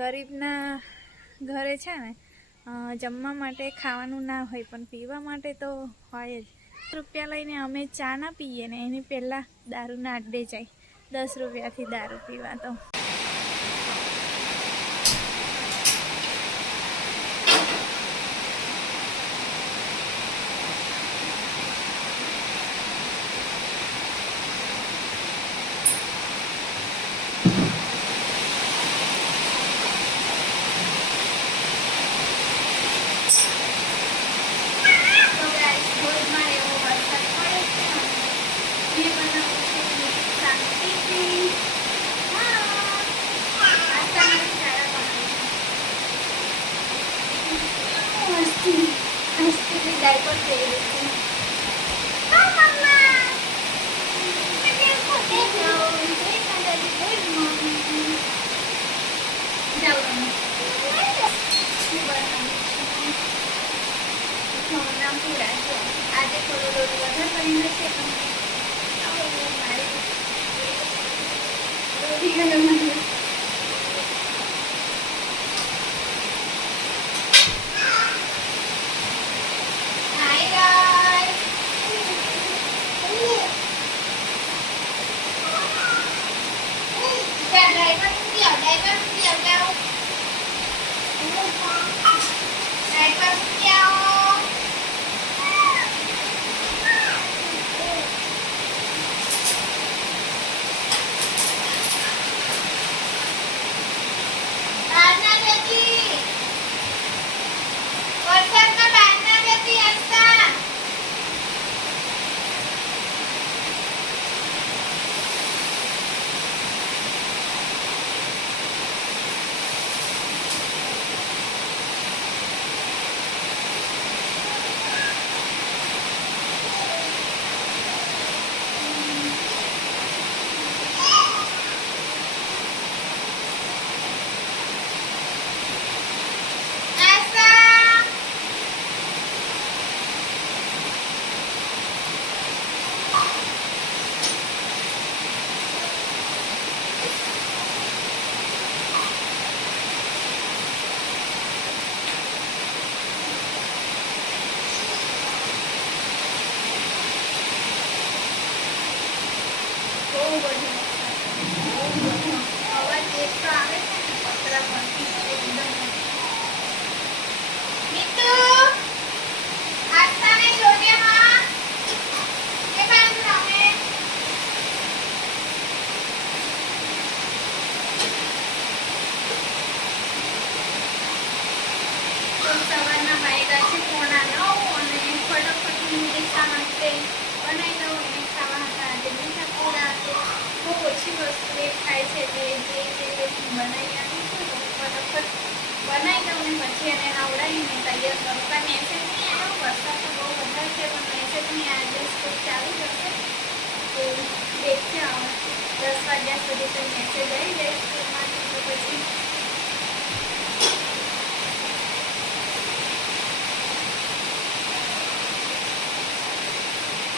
ગરીબના ઘરે છે ને જમવા માટે ખાવાનું ના હોય પણ પીવા માટે તો હોય જ. 10 રૂપિયા લઈને અમે ચા ના પીએ ને એની પહેલાં દારૂના અડ્ડે જાય 10 રૂપિયાથી દારૂ પીવા. તો डायपर चाहिए। हाँ मम्मा मुझे खोटे जाओ गुड मॉर्निंग जाओ नाम पूरा जो आज थोड़ा रोड वजह કરીને છે આવો મારી રોટી ગરમ बनाई दो ने પછી એને નવડાવીને તૈયાર કરું. પણ મેસેજ નહીં આવ્યો, વરસાદ તો બહુ વધારે છે પણ મેસેજ નહીં આવ્યો. સ્કૂલ ચાલુ જશે તો દેખીએ હવે 10 વાગ્યા સુધી તો મેસેજ આવી જાય સ્કૂલમાંથી. તો પછી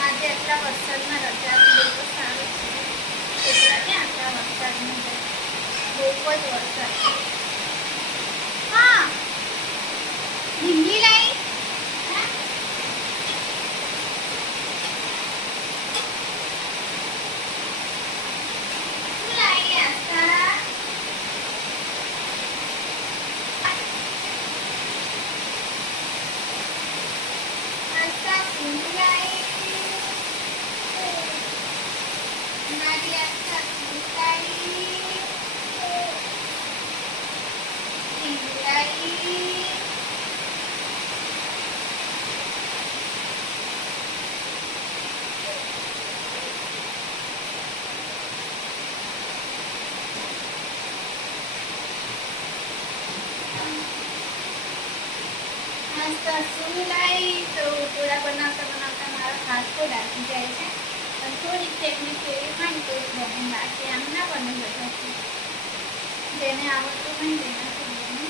આજે આટલા વરસાદમાં રજા આપી તો સારું છે. એટલા ક્યાં આટલા વરસાદમાં બહુ જ વરસાદ છે. हाँ भिंडी लाई लाई तो पूरा बनाता बनाता हमारा हाथ को डाली जाए है और थोड़ी टेक्निक एवी હોય તો બને. બાકી આમ ના બને બધાથી. જેને આવડતું હોય તેનાથી બને.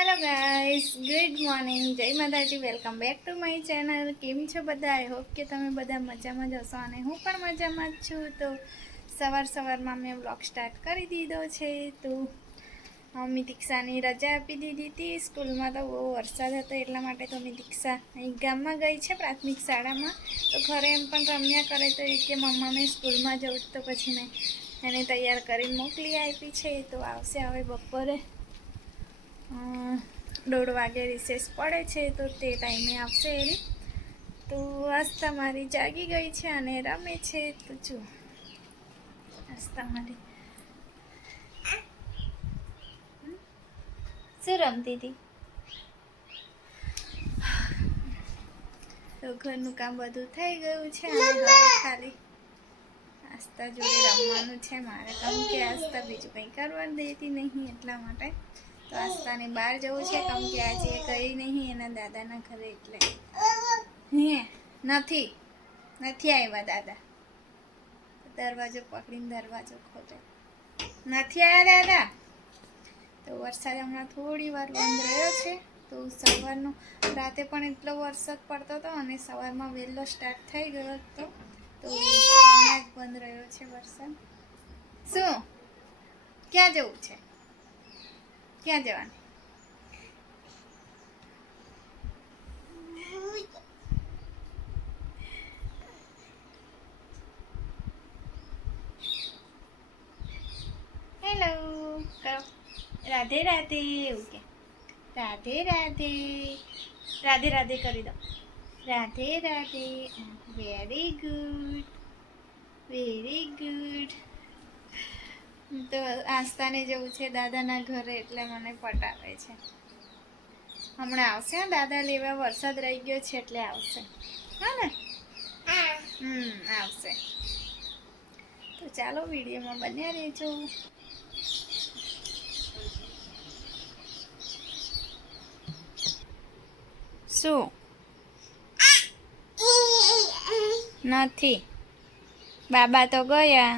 હેલો ગાઈસ, ગુડ મોર્નિંગ, જય માતાજી, welcome back to my channel. કેમ છો બધા? આઈ હોપ કે તમે બધા મજામાં જ હશો અને હું પણ મજામાં જ છું. તો સવારમાં મેં વ્લોગ સ્ટાર્ટ કરી દીધો છે. તો મમ્મી દીક્ષાની રજા આપી દીધી હતી. સ્કૂલમાં તો બહુ વરસાદ હતો એટલા માટે તો મમ્મી દીક્ષા અહીં ગામમાં ગઈ છે પ્રાથમિક શાળામાં. તો ઘરે એમ પણ રમ્યા કરે તો એ કે મમ્મા મેં સ્કૂલમાં જવું, તો પછી મેં એને તૈયાર કરીને મોકલી આપી છે. તો આવશે હવે બપોરે 1:30 વાગે રિસેસ પડે છે, તો તે ટાઈમે આવશે એની. તો આસ્તા મારી જાગી ગઈ છે અને રમે છે. તો જો આસ્તા મારી શું રમતી હતી? તો ઘરનું કામ બધું થઈ ગયું છે અને હવે ખાલી આસ્તા જોડે રમવાનું છે મારે, કેમ કે આસ્તા બીજું કંઈ કરવા દેતી નહીં એટલા માટે. તો આસ્તાને બહાર જવું છે, કેમ કે આજે ગઈ નહીં એના દાદાના ઘરે, એટલે નથી આવ્યા દાદા. દરવાજો પકડીને દરવાજો ખોલે, નથી આવ્યા દાદા. તો વરસાદ હમણાં થોડી વાર બંધ રહ્યો છે. તો સવારનો રાતે પણ એટલો વરસાદ પડતો હતો અને સવારમાં વહેલો સ્ટાર્ટ થઈ ગયો હતો. તો હમણાં જ બંધ રહ્યો છે વરસાદ. શું ક્યાં જવું છે? ક્યાં જવાનું? હેલો કરો, રાધે રાધે એવું કે, રાધે રાધે, રાધે રાધે કરી દો, Radhe Radhe. Very good, very good. તો આસ્તાને જવું છે દાદાના ઘરે, એટલે મને પટાવે છે. હમણાં આવશે દાદા લેવા, વરસાદ રહી ગયો છે એટલે આવશે. હા ને? આવશે. તો ચાલો વિડીયોમાં બન્યા રહેજો. શું નથી? બાબા તો ગયા,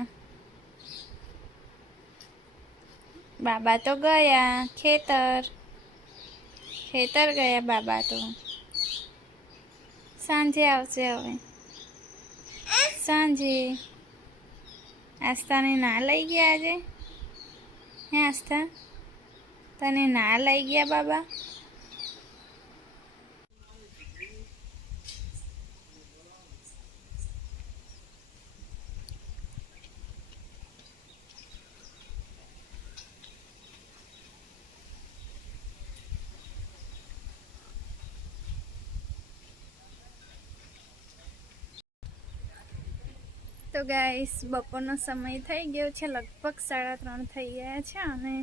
બાબા તો ગયા ખેતર ગયા બાબા. તો સાંજે આવશે. હવે સાંજે. આસ્તાને ના લઈ ગયા આજે? હે આસ્થા, તને ના લઈ ગયા બાબા? તો ગાઈસ, બપોરનો સમય થઈ ગયો છે, લગભગ 3:30 થઈ ગયા છે અને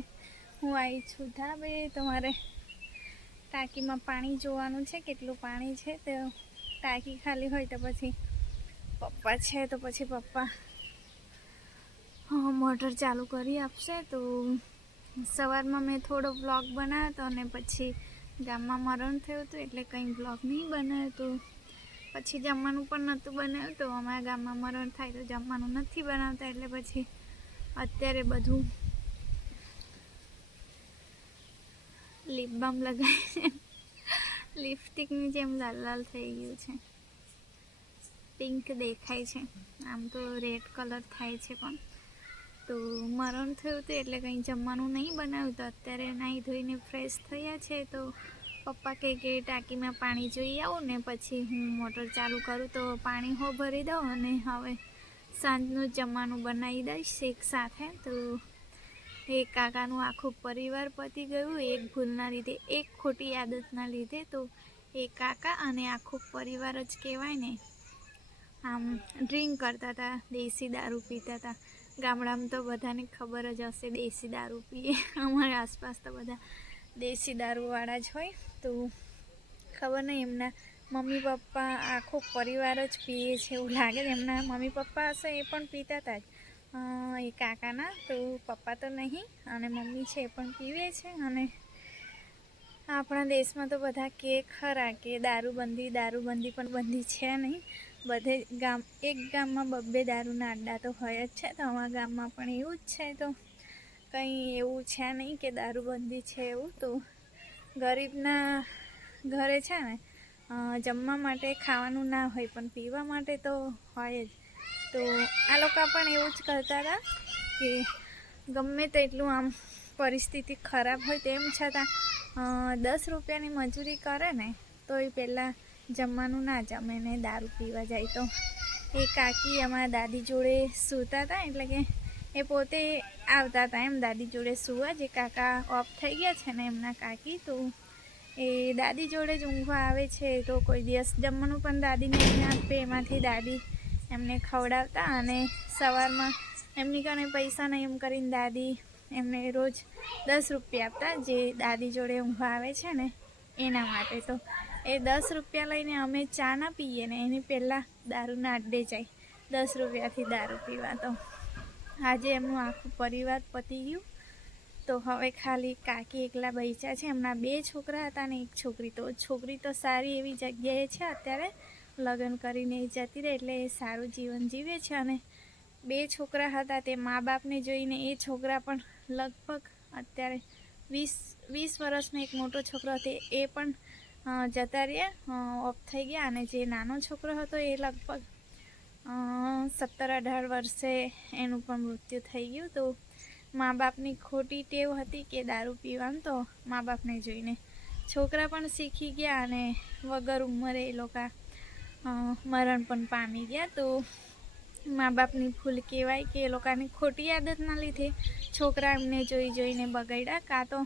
હું આવી છું ધાબે. તમારે ટાંકીમાં પાણી જોવાનું છે, કેટલું પાણી છે. તો ટાંકી ખાલી હોય તો પછી પપ્પા છે, તો પછી પપ્પા મોટર ચાલુ કરી આપશે. તો સવારમાં મેં થોડો બ્લોગ બનાવ્યો હતો અને પછી ગામમાં મરણ થયું હતું એટલે કંઈ બ્લોગ નહીં બનાવ્યો. તો પછી જમવાનું પણ નહોતું બનાવ્યું. તો અમારા ગામમાં મરણ થાય તો જમવાનું નથી બનાવતા, એટલે પછી અત્યારે બધું લિપ બામ લગાવીને લિપસ્ટિકની જેમ લાલ લાલ થઈ ગયું છે. પિંક દેખાય છે, આમ તો રેડ કલર થાય છે. પણ તો મરણ થયું હતું એટલે કંઈ જમવાનું નહીં બનાવ્યું. તો અત્યારે નાહી ધોઈને ફ્રેશ થયા છે. તો પપ્પા કહે કે ટાંકીમાં પાણી જોઈ આવું ને પછી હું મોટર ચાલુ કરું તો પાણી ભરી દઉં અને હવે સાંજનું જમવાનું બનાવી દઈશ એક સાથે. તો એક કાકાનું આખું પરિવાર પતી ગયું એક ભૂલના લીધે, એક ખોટી આદતના લીધે. તો એ કાકા અને આખું પરિવાર જ કહેવાય ને, આમ ડ્રિંક કરતા હતા, દેશી દારૂ પીતા હતા. ગામડામાં તો બધાને ખબર જ હશે દેશી દારૂ પીએ. અમારા આસપાસ તો બધા દેશી દારૂવાળા જ હોય. તો ખબર નહીં, એમના મમ્મી પપ્પા આખો પરિવાર જ પીએ છે એવું લાગે. એમના મમ્મી પપ્પા હશે એ પણ પીતા હતા જ, એ કાકાના. તો પપ્પા તો નહીં અને મમ્મી છે એ પણ પીવે છે. અને આપણા દેશમાં તો બધા કે ખરા કે દારૂબંધી પણ બંધી છે નહીં. બધે એક ગામમાં 2 દારૂના અડ્ડા તો હોય જ છે. તો અમારા ગામમાં પણ એવું જ છે. તો કંઈ એવું છે નહીં કે દારૂબંધી છે એવું. તો ગરીબના ઘરે છે ને જમવા માટે ખાવાનું ના હોય પણ પીવા માટે તો હોય જ. તો આ લોકો પણ એવું જ કરતા હતા કે ગમે તેટલું આમ પરિસ્થિતિ ખરાબ હોય તેમ છતાં 10 રૂપિયાની મજૂરી કરે ને તો એ પહેલાં જમવાનું ના જમે ને દારૂ પીવા જાય. તો એ કાકી અમારા દાદી જોડે સૂતા હતા, એટલે કે એ પોતે આવતા હતા એમ દાદી જોડે સૂવા. જે કાકા ઓફ થઈ ગયા છે ને એમના કાકી, તો એ દાદી જોડે જ ઊંઘવા આવે છે. તો કોઈ દિવસ જમવાનું પણ દાદીને એમને આપે, એમાંથી દાદી એમને ખવડાવતા અને સવારમાં એમની કને પૈસા નહીં એમ કરીને દાદી એમને રોજ 10 રૂપિયા આપતા, જે દાદી જોડે ઊંઘવા આવે છે ને એના માટે. તો એ 10 રૂપિયા લઈને અમે ચા ના પીએ ને એની પહેલાં દારૂના અડ્ડે જાય 10 રૂપિયાથી દારૂ પીવા. તો આજે એમનું આખું પરિવાર પતી ગયું. તો હવે ખાલી કાકી એકલા બચ્યા છે. એમના 2 છોકરા હતા ને 1 છોકરી. તો છોકરી તો સારી એવી જગ્યાએ છે, અત્યારે લગ્ન કરીને જતી રહે એટલે એ સારું જીવન જીવે છે. અને 2 છોકરા હતા તે મા બાપને જોઈને એ છોકરા પણ લગભગ અત્યારે 20 વર્ષનો એક મોટો છોકરો હતો એ પણ જતા રહ્યા, ઓફ થઈ ગયા. અને જે નાનો છોકરો હતો એ લગભગ 17-18 વર્ષે એનું પણ મૃત્યુ થઈ ગયું. તો મા બાપની ખોટી ટેવ હતી કે દારૂ પીવાનું, તો મા બાપને જોઈને છોકરા પણ શીખી ગયા અને વગર ઉંમરે એ લોકો મરણ પણ પામી ગયા. તો મા બાપની ભૂલ કહેવાય કે એ લોકોની ખોટી આદતના લીધે છોકરા એમને જોઈને બગડ્યા, કાં તો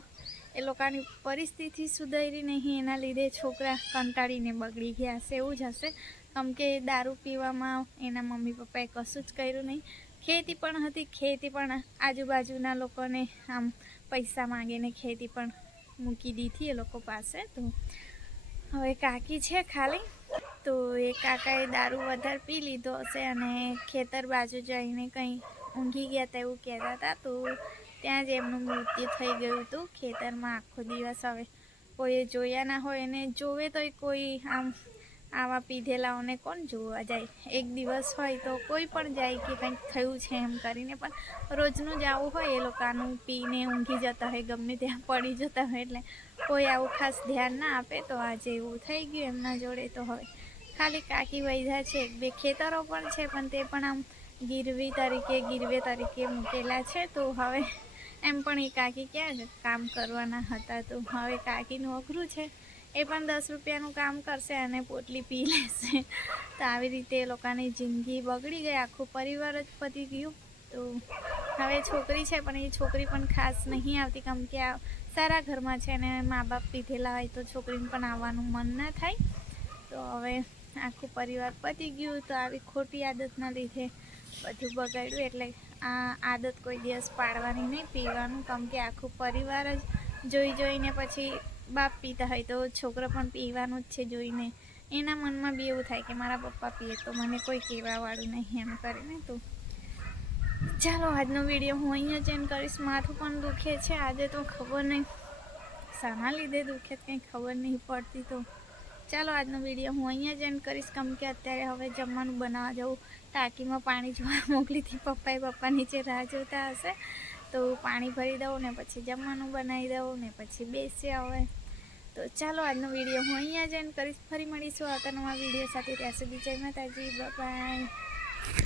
એ લોકોની પરિસ્થિતિ સુધરી નહીં એના લીધે છોકરા કંટાળીને બગડી ગયા હશે, એવું જ હશે. કેમ કે દારૂ પીવામાં એના મમ્મી પપ્પાએ કશું જ કર્યું નહીં. ખેતી પણ હતી, ખેતી પણ આજુબાજુના લોકોને આમ પૈસા માંગીને ખેતી પણ મૂકી દીધી એ લોકો પાસે. તો હવે કાકી છે ખાલી, તો એ કાકાએ દારૂ વધારે પી લીધો હશે અને ખેતર બાજુ જઈને કંઈ ઊંઘી ગયા હતા એવું કહેતા હતા. તો ત્યાં જ એમનું મૃત્યુ થઈ ગયું હતું ખેતરમાં. આખો દિવસ હવે કોઈએ જોયા ના હોય, અને જોવે તોય કોઈ આમ આવા પીધેલાઓને કોણ જોવા જાય. એક દિવસ હોય તો કોઈ પણ જાય કે કંઈક થયું છે એમ કરીને, પણ રોજનું જ આવું હોય એ લોકોનું, પીને ઊંઘી જતા હોય, ગમે ત્યાં પડી જતા હોય, એટલે કોઈ આવું ખાસ ધ્યાન ના આપે. તો આજે એવું થઈ ગયું એમના જોડે. તો હવે ખાલી કાકી વૈધા છે, 2 ખેતરો પણ છે પણ તે પણ આમ ગીરવે તરીકે મૂકેલા છે. તો હવે એમ પણ એ કાકી ક્યાં કામ કરવાના હતા. તો હવે કાકીનું અઘરું છે, એ પણ 10 રૂપિયાનું કામ કરશે અને પોટલી પી લેશે. તો આવી રીતે એ લોકોની જિંદગી બગડી ગઈ, આખું પરિવાર જ પતી ગયું. તો હવે છોકરી છે પણ એ છોકરી પણ ખાસ નહીં આવતી, કેમ કે આ સારા ઘરમાં છે અને મા બાપ પીધેલા હોય તો છોકરીને પણ આવવાનું મન ના થાય. તો હવે આખું પરિવાર પતી ગયું. તો આવી ખોટી આદતના લીધે બધું બગાડ્યું. એટલે આ આદત કોઈ દિવસ પાડવાની નહીં, પીવાનું. કેમ કે આખું પરિવાર જ જોઈને પછી બાપ પીતા હોય તો છોકરો પણ પીવાનું જ છે જોઈને. એના મનમાં બી એવું થાય કે મારા પપ્પા પીએ તો મને કોઈ કહેવાવાળું નહીં એમ કરીને. તો ચાલો આજનો વિડીયો હું અહીંયા જ એન્ડ કરીશ. માથું પણ દુખે છે આજે, તો ખબર નહીં શાના લીધે દુખે કંઈ ખબર નહીં પડતી. તો ચાલો આજનો વિડીયો હું અહીંયા જ એન્ડ કરીશ, કેમ કે અત્યારે હવે જમવાનું બનાવવા જવું. ટાંકીમાં પાણી જોવા મોકલી હતી પપ્પાએ, પપ્પા નીચે રાહ જોતા હશે. તો પાણી ભરી દઉં ને પછી જમવાનું બનાવી દઉં ને પછી બેસીએ હવે. તો ચાલો આજનો વિડીયો હું અહીંયા જ એન્ડ કરીશ. ફરી મળીશું આવતા નવા વિડીયો સાથે. ત્યાં સુધી જય માતાજી, બાય બાય.